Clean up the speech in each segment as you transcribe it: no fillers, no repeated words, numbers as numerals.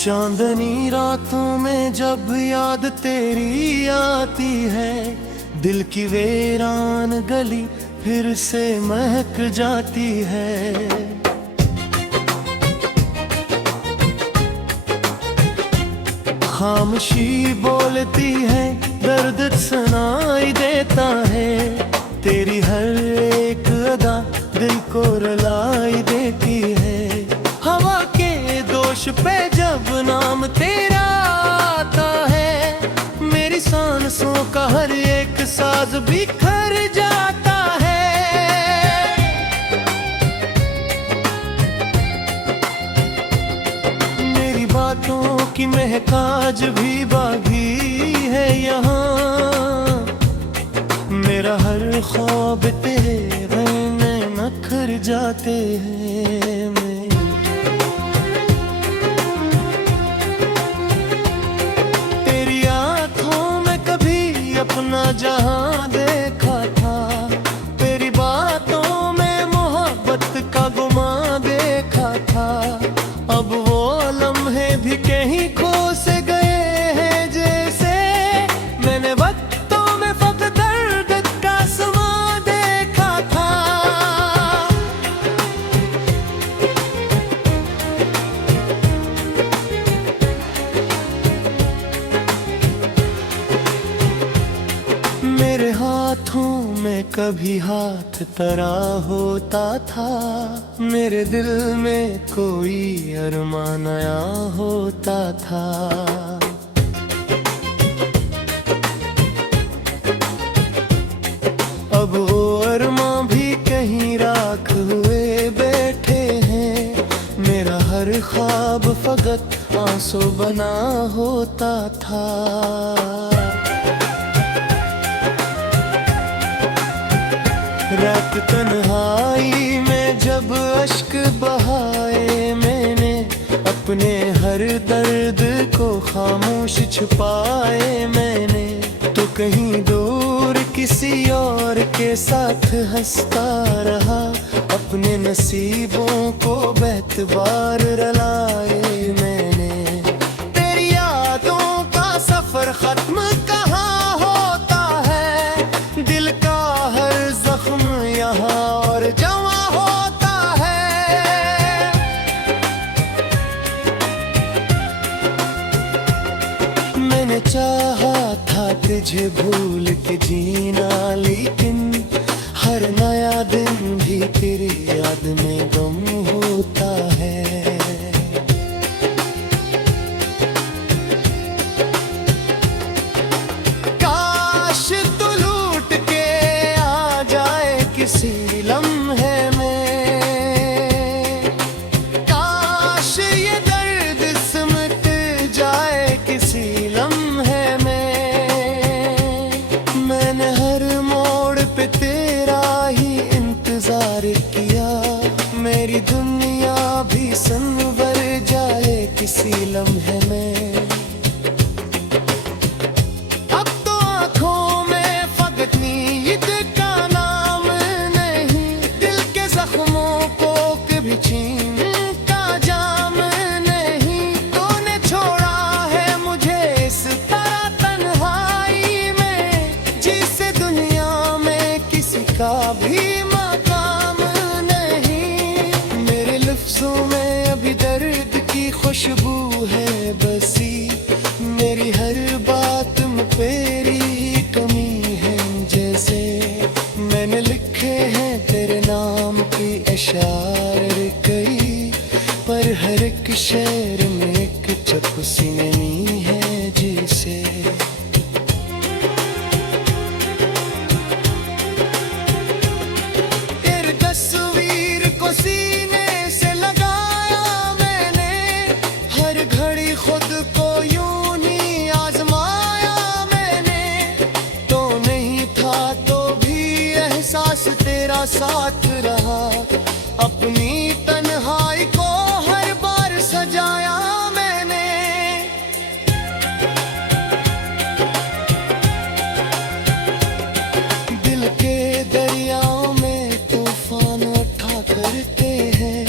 चांदनी रातों में जब याद तेरी आती है, दिल की वीरान गली फिर से महक जाती है। खामोशी बोलती है, दर्द सुनाई देता है, तेरी हर एक अदा दिल को रुलाई देती है। हवा के दोष पे जब नाम तेरा आता है, मेरी सांसों का हर एक साज बिखर जाता है। मेरी बातों की महक आज भी बागी है यहाँ, मेरा हर ख्वाब तेरे में नखर जाते हैं। तेरी आँखों में कभी अपना जहां देखा था, तेरी बातों में मोहब्बत का गुमा देखा था। अब वो लम्हे भी कहीं खो से गए हैं जैसे, मैंने वक्तों में फक्त दर्द का समा देखा था। मेरे हाथों में कभी हाथ तरा होता था, मेरे दिल में कोई अरमां नया होता था। अब वो अरमां भी कहीं राख हुए बैठे हैं, मेरा हर ख्वाब फकत आंसू बना होता था। रात तन्हाई में जब अश्क बहाए मैंने, अपने हर दर्द को खामोश छुपाए मैंने, तो कहीं दूर किसी और के साथ हंसता रहा, अपने नसीबों को बेतबार रलाए मैंने। तेरी यादों का सफर खत्म कहाँ होता है, दिल का हर जख्म यहाँ और जमा होता है। मैंने चाहा था तुझे भूल के जीना, लेकिन हर नया दिन भी तेरी याद में गम होता है। किसी लम्हे में काश ये दर्द सिमट जाए किसी लम्हे में। मैंने हर मोड़ पे तेरा ही इंतजार किया, मेरी दुनिया भी संवर जाए किसी लम्हे में। अब तो आँखों में फकत नींद का चीन का जाम नहीं, तूने छोड़ा है मुझे इस तरह तन्हाई में, जिसे दुनिया में किसी का भी मकाम नहीं। मेरे लफ्जों में अभी दर्द की खुशबू है बसी, मेरी हर बात में तेरी कमी है जैसे, मैंने लिखे हैं तेरे नाम की अशार कई, पर हर एक शेर में एक चपसी नमी है जिसे। तेरी तस्वीर को सीने से लगाया मैंने, हर घड़ी खुद को यूं ही आजमाया मैंने। तो नहीं था तो भी एहसास तेरा साथ रहा, अपनी तन्हाई को हर बार सजाया मैंने। दिल के दरियाओं में तूफान उठा करते हैं,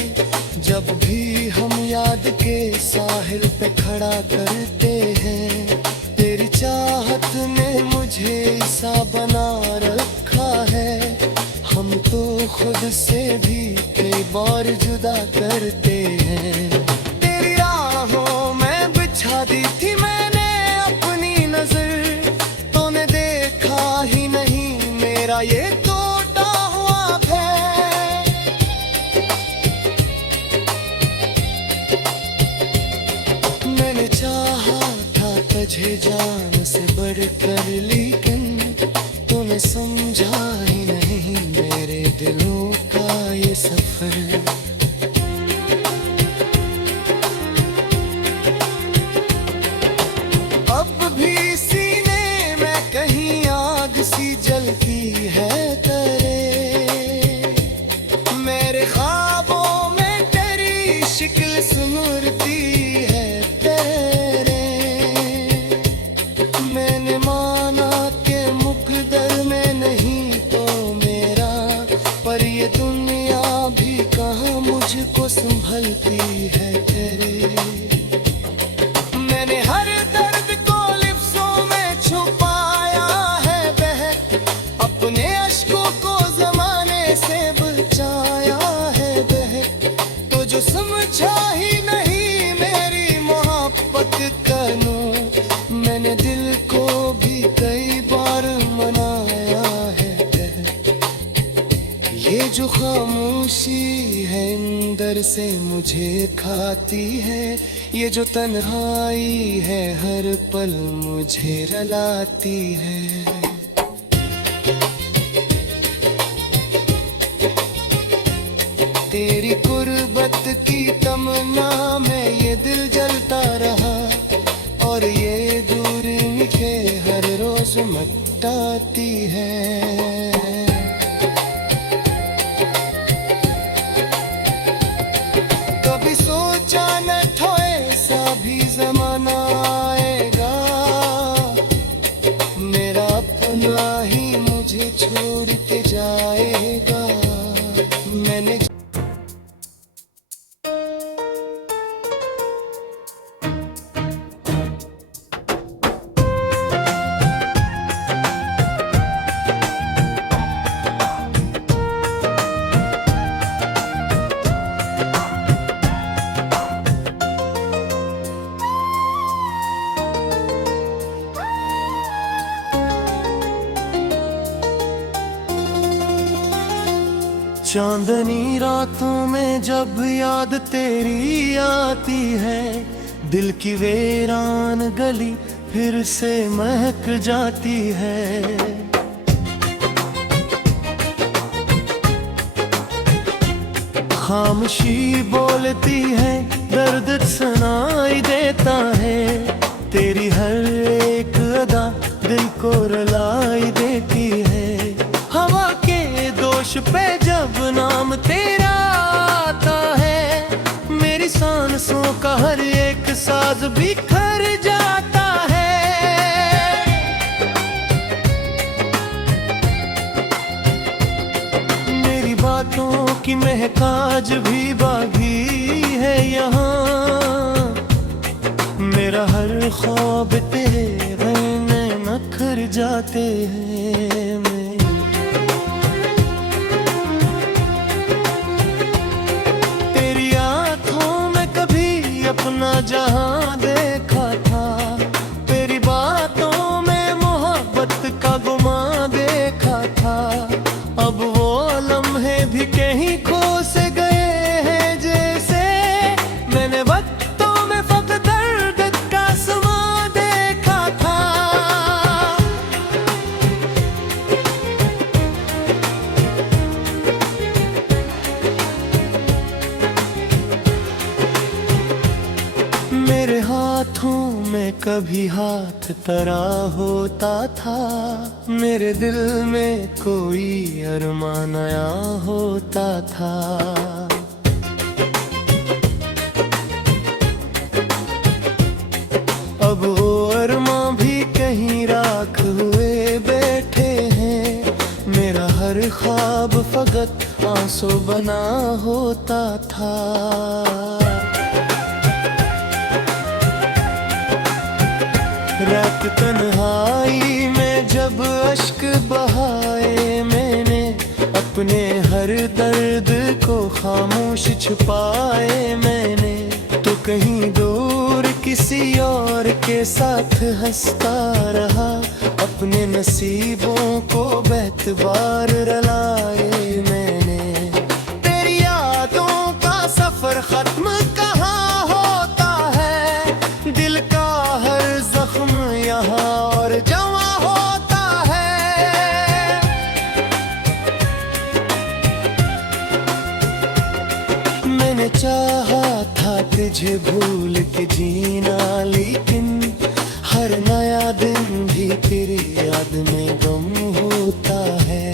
जब भी हम याद के साहिल पे खड़ा करते हैं। तेरी चाहत ने मुझे ऐसा बना रखा है, हम तो खुद से भी कई बार जुदा करते हैं। तेरी राहों में बिछा दी थी मैंने अपनी नजर, तूने देखा ही नहीं मेरा ये टूटा हुआ है। मैंने चाहा था तुझे जान से बढ़कर, लेकिन तूने समझा ही नहीं मेरे दिलों का ये सफर। अब भी सीने में कहीं आग सी जलती है तेरे, मेरे ख्वाबों में तेरी शिक्ल सुनरती है तेरे। मैंने माना कि मुकद्दर में नहीं तो मेरा, पर ये दुनिया भी कहाँ मुझको संभलती है तेरे। मैंने हर दर्द को लिफ्ज़ों में छुपाया है बहक, अपने अश्कों को ज़माने से बचाया है बहक। तो जो समझा ही नहीं मेरी मोहब्बत का नूर, मैंने दिल को भी कई बार मनाया है बहक। ये जो खामोशी है अंदर से मुझे खाती है, ये जो तन्हाई है हर पल मुझे रुलाती है। तेरी गुर्बत की तमन्ना में ये दिल जलता रहा, और ये दूरी के हर रोज मटाती है। कभी सोचा न था ऐसा भी जमाना आएगा, मेरा अपना ही मुझे छोड़ के जाएगा। मैंने चांदनी रातों में जब याद तेरी आती है, दिल की वीरान गली फिर से महक जाती है। खामोशी बोलती है, दर्द सुनाई देता है, तेरी हर एक अदा दिल को रुलाई देती है। हवा के दोष पे जब नाम तेरा आता है, मेरी सांसों का हर एक साज बिखर जाता है। मेरी बातों की महक आज भी बागी है यहाँ, मेरा हर ख्वाब तेरे रहने नखर जाते हैं। अपना जहां देखा था, तेरी बातों में मोहब्बत का गुमा देखा था। अब वो लम्हे भी कहीं खो से गए हैं जैसे, मैंने वक्तों में फक़्त दर्द का समा देखा था। मेरे हाथों में कभी हाथ तरा होता था, मेरे दिल में कोई अरमान नया होता था। अब वो अरमान भी कहीं राख हुए बैठे हैं, मेरा हर ख्वाब फकत आंसू बना होता था। रात तन्हाई में जब अश्क बहाए मैंने, अपने हर दर्द को खामोश छुपाए मैंने, तो कहीं दूर किसी और के साथ हंसता रहा, अपने नसीबों को बेतबार रलाए मैंने। तेरी यादों का सफर खत्म कहाँ होता है, दिल का हर जख्म यहाँ और जवा होता है। मैंने चाहा था तुझे भूल के जीना, लेकिन हर नया दिन भी तेरी याद में गम होता है।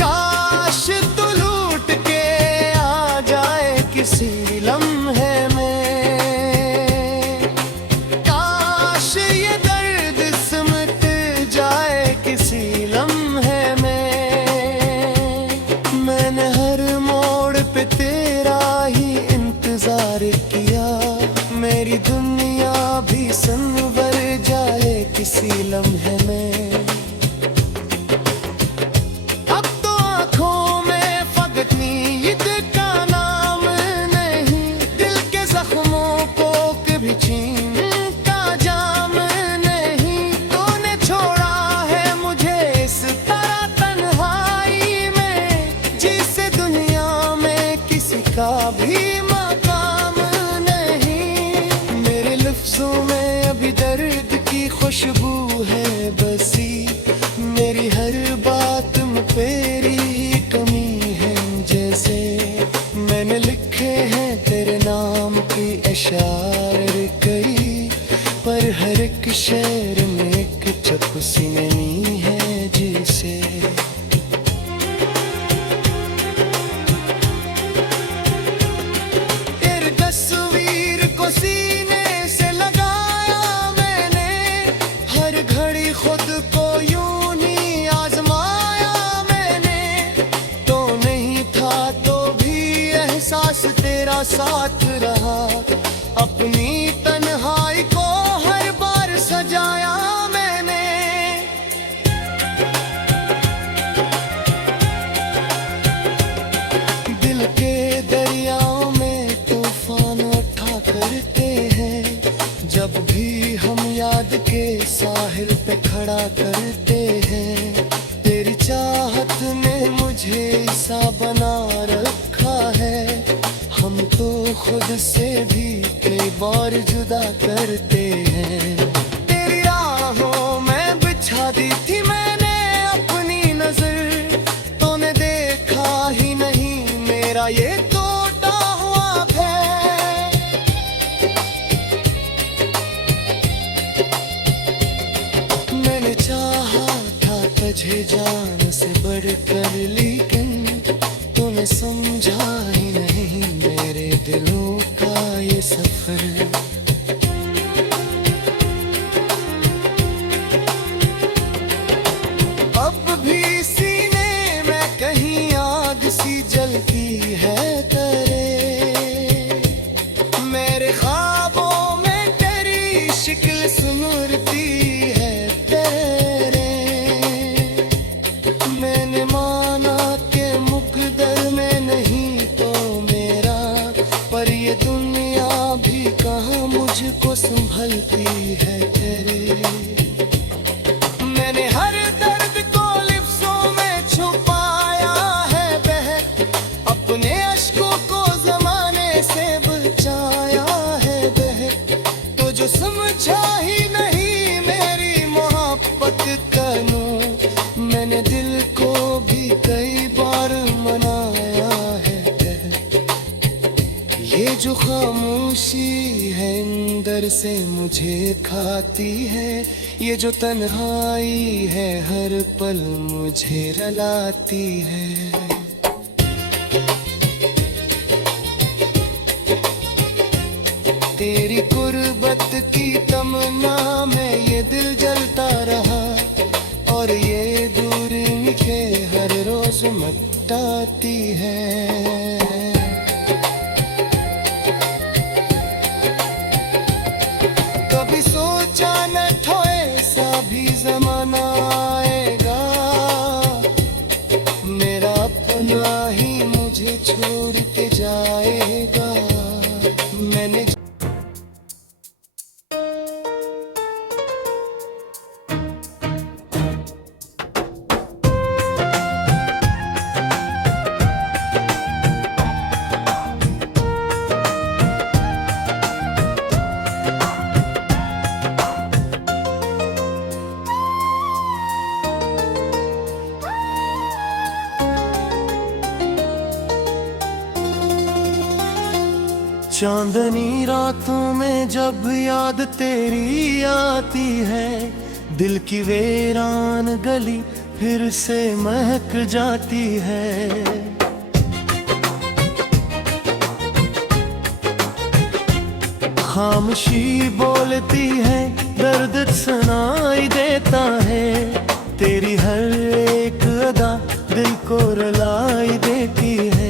काश तू लूट के आ जाए किसी लम्हे में, काश ये दर्द सिमट जाए किसी लम्हे में। मैंने हर मोड़ पे तेरा ही इंतजार किया, मेरी दुनिया भी संवर जाए किसी लम्हे में। अब तो आँखों में फकत नींद का नाम नहीं, दिल के जख्मों को कभी चीन का जाम नहीं। तूने छोड़ा है मुझे इस तरह तन्हाई में, जिसे दुनिया में किसी का भी मकाम नहीं। मेरे लफ्जों में अभी दर्द की खुशबू है बसी, मेरी हर बात में तेरी ही कमी है। जैसे मैंने लिखे हैं तेरे नाम की अशार कई, पर हर एक शेर में एक चुपसी नहीं है जिसे। तेरी तस्वीर को सीने से लगाया मैंने, हर घड़ी खुद को यूं ही आजमाया मैंने। तो नहीं था तो भी एहसास तेरा साथ रहा, अपनी तन्हाई को हर बार सजाया मैंने। दिल के दरियाओं में तूफान उठा करते हैं, जब भी हम याद के साहिल पे खड़ा करते हैं। तेरी चाहत ने मुझे ऐसा बना रखा है, हम तो खुद से भी कई बार जुदा करते हैं। तेरी राहों में बिछा दी थी मैंने अपनी नजर, तूने देखा ही नहीं मेरा ये टूटा हुआ है। मैंने चाहा था तुझे जान से बढ़कर, लेकिन तूने समझा ही नहीं मेरे दिलों का ये सफर। अब भी सीने में कहीं आग सी जलती है तेरे, मेरे ख्वाबों में तेरी शिक्ल सुनरती है तेरे। मैंने माना के मुकद्दर में नहीं तो मेरा, पर ये दुनिया भी कहाँ मुझको संभलती है तेरे। मैंने हर दर्द को लिफ्ज़ों में छुपाया है बहक, अपने अश्कों को ज़माने से बचाया है बहक। तो जो समझा ही नहीं मेरी मोहब्बत करूं, मैंने दिल को भी कई बार मनाया है। ये जो खामोशी है अंदर से मुझे खाती है, ये जो तन्हाई है हर पल मुझे रुलाती है। तेरी गुर्बत की तमन्ना में ये दिल जलता रहा, और ये दूरी के हर रोज मिटाती है। जाएगा। मैंने चांदनी रातों में जब याद तेरी आती है, दिल की वीरान गली फिर से महक जाती है। खामोशी बोलती है, दर्द सुनाई देता है, तेरी हर एक अदा दिल को रुलाई देती है।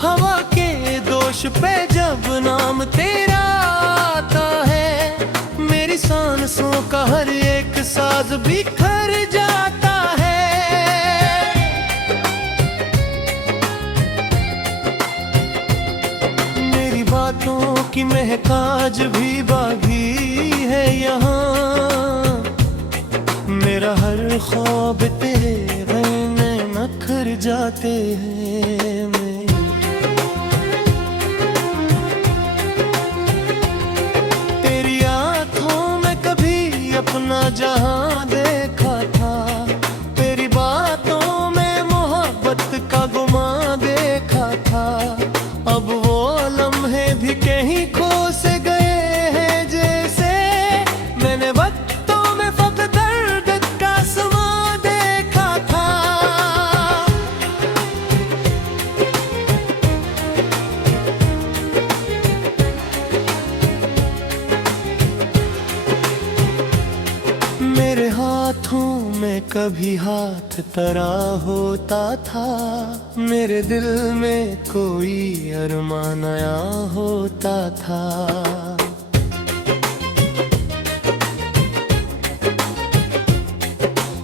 हवा के दोष पे जब नाम तेरा आता है, मेरी सांसों का हर एक साज बिखर जाता है। मेरी बातों की महक आज भी बागी है यहाँ, मेरा हर ख्वाब तेरे रहने नखर जाते हैं। अपना जहां देखा था, तेरी बातों में मोहब्बत का गुमा देखा था। अब वो लम्हे भी कहीं खो से गए हैं जैसे, मैंने वक्तों में फक्त दर्द का समा देखा था। मेरे हाथों में कभी हाथ तरा होता था, मेरे दिल में कोई अरमान नया होता था।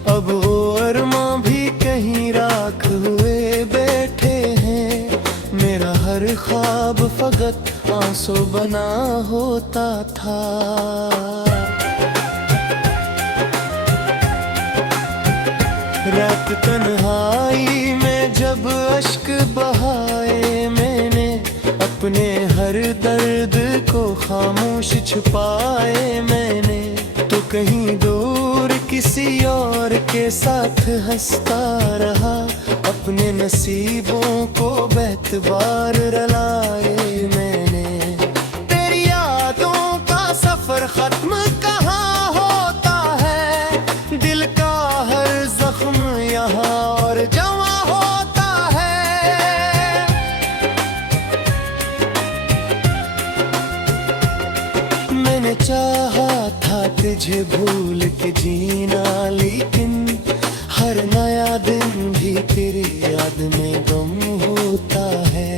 अब वो अरमान भी कहीं राख हुए बैठे हैं, मेरा हर ख्वाब फकत आंसू बना होता था। रात तन्हाई में जब अश्क बहाए मैंने, अपने हर दर्द को खामोश छुपाए मैंने, तो कहीं दूर किसी और के साथ हंसता रहा, अपने नसीबों को बेतबार रलाए मैंने। तेरी यादों का सफर खत्म कहाँ होता है, दिल का हर जख्म यहाँ और जमा होता है। मैंने चाहा था तुझे भूल के जीना, लेकिन हर नया दिन भी तेरी याद में गम होता है।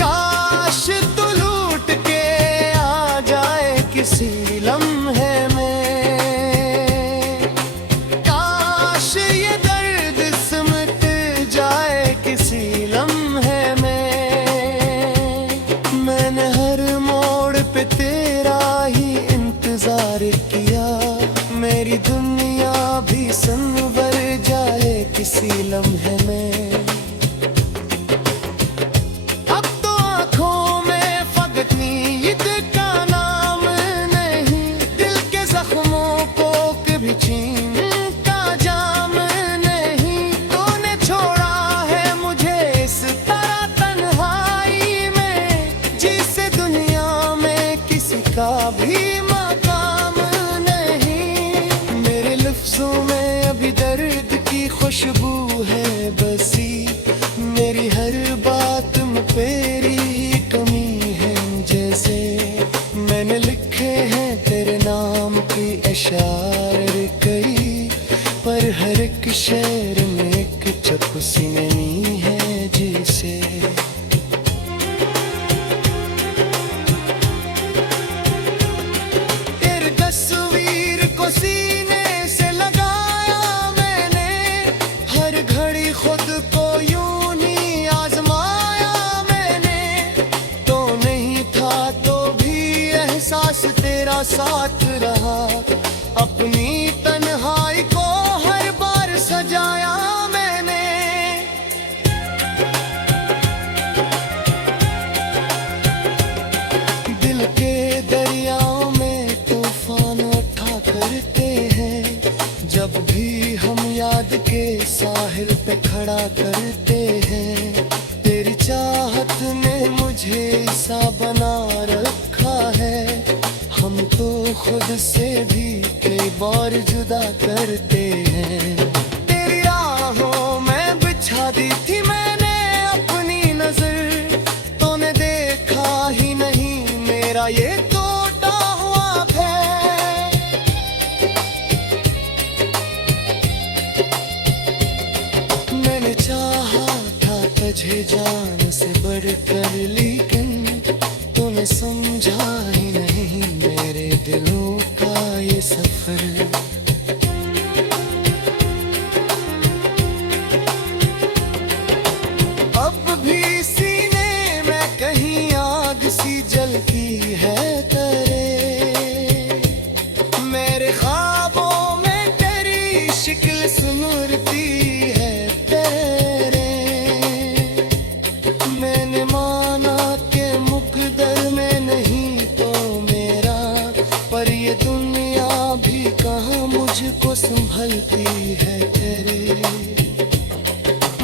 काश तू लूट के आ जाए किसी लम्हे में, काश ये दर्द सिमट जाए किसी लम्हे में। मैंने हर मोड़ पे तेरा ही इंतजार किया, मेरी दुनिया भी संवर जाए किसी लम्हे में। अब तो आँखों में फकत नींद का नाम नहीं, दिल के जख्मों को कभी चीन का जाम नहीं। तूने छोड़ा है मुझे इस तरह तन्हाई में, जिसे दुनिया में किसी का भी मकाम नहीं। मेरे लफ्जों में अभी दर्द की खुशबू है बसी, मेरी हर बात में तेरी ही कमी है। जैसे मैंने लिखे हैं तेरे नाम की अशार कई, पर हर एक शेर में एक चुपसी नहीं है जैसे। तेरी तस्वीर को सीने से लगाया मैंने, साथ रहा। अपनी तन्हाई को हर बार सजाया मैंने। दिल के दरियाओं में तूफान उठा करते हैं। जब भी हम याद के साहिल पे खड़ा करते हैं। तेरी चाहत ने मुझे ऐसा बना रखा है। हम तो खुद से भी कई बार जुदा करते हैं। तेरी राहों में बिछा दी थी मैंने अपनी नजर। तूने देखा ही नहीं मेरा ये टूटा हुआ है। मैंने चाहा था तुझे जान से बढ़कर, लेकिन तूने समझा ही नहीं मेरे दिलों का ये सफर। अब भी सीने में कहीं आग सी जलती है तेरे। मेरे ख्वाबों में तेरी शक्ल सुनरती है तेरे। मैंने माना के मुकद्दर में नहीं तो मेरा, पर ये दुनिया भी कहाँ मुझको संभलती है तेरे।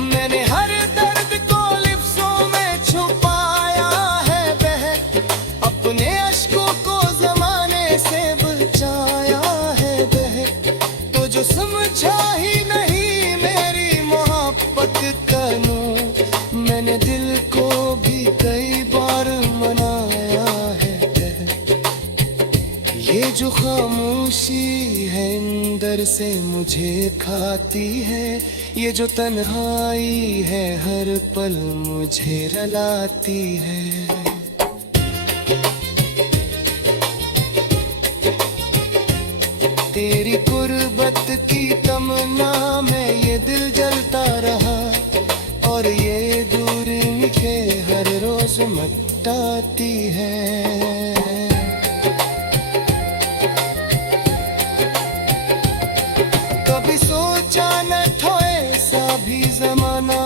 मैंने हर दर्द को लिफ्ज़ों में छुपाया है बहक। अपने अश्कों को ज़माने से बचाया है बहक। तो जो समझा ही नहीं मेरी मोहब्बत का नूर। मैंने दिल को भी कई बार मनाया है। ये जो खामोशी है अंदर से मुझे खाती है। ये जो तन्हाई है हर पल मुझे रुलाती है। तेरी गुर्बत की तमन्ना में ये दिल जलता रहा। और ये दूरी के हर रोज मटाती है। कभी सोचा न था ऐसा भी जमाना